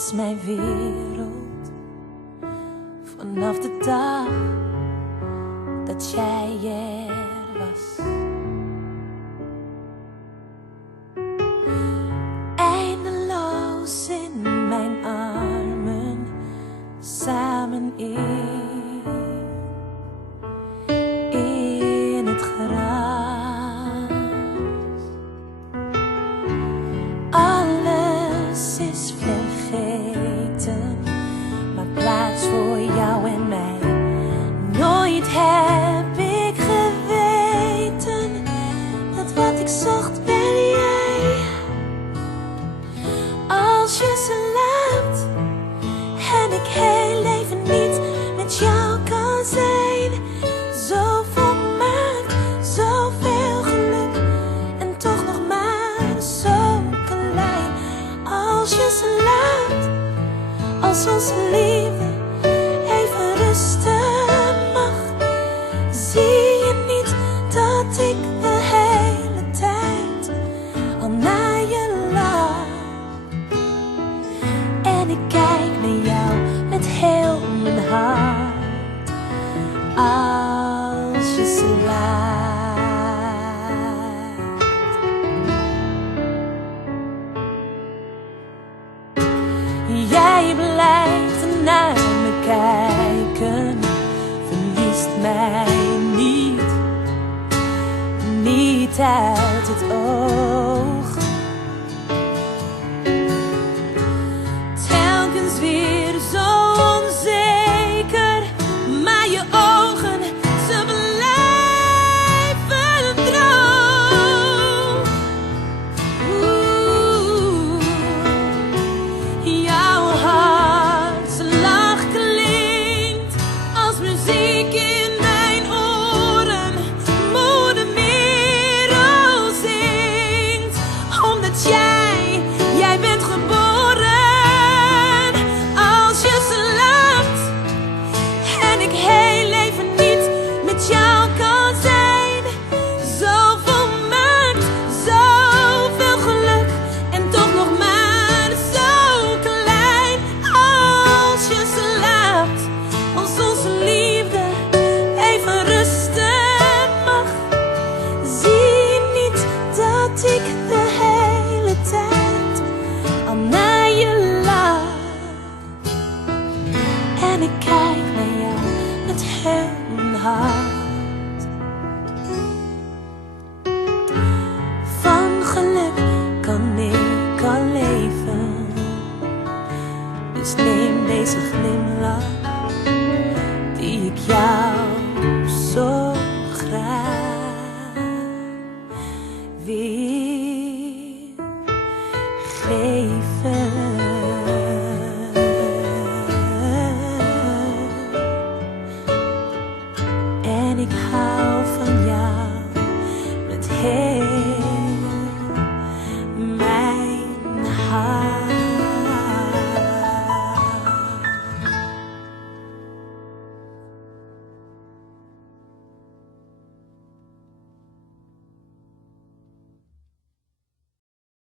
is mijn wereld. Vanaf de dag dat jij er was. Eindeloos in mijn armen, samen in het gras. Alles is vergeten, maar plaats voor jou en mij. Nooit heb ik geweten dat wat ik zocht ben jij. Als je slaapt en ik heel leven niet met jou kan zijn. Zoveel maakt, zoveel geluk en toch nog maar zo klein. Als je slaapt, als onze liefde even rusten mag. Zie je niet dat ik de hele tijd al naar je lag? En ik kijk naar jou met heel mijn hart. Als je slaapt. Jij blijft naar me kijken, verliest mij niet uit het oog. Telkens weer zo onzeker, maar je ogen, ze blijven droog. Jouw hartslag klinkt als muziek in mijn oren. Moeder Merel zingt, omdat jij bent geboren. Als je slaapt en ik heel leven niet met jou kan zijn. Zoveel maakt, zoveel geluk en toch nog maar zo klein. Als je slaapt, als onze liefde even rusten mag. Zie je niet dat ik de hele tijd al naar je lag? En ik kijk naar jou met heel mijn hart. Van geluk kan ik al leven, dus neem deze glimlach die ik jou zo graag wil geven. En ik hou van jou met heel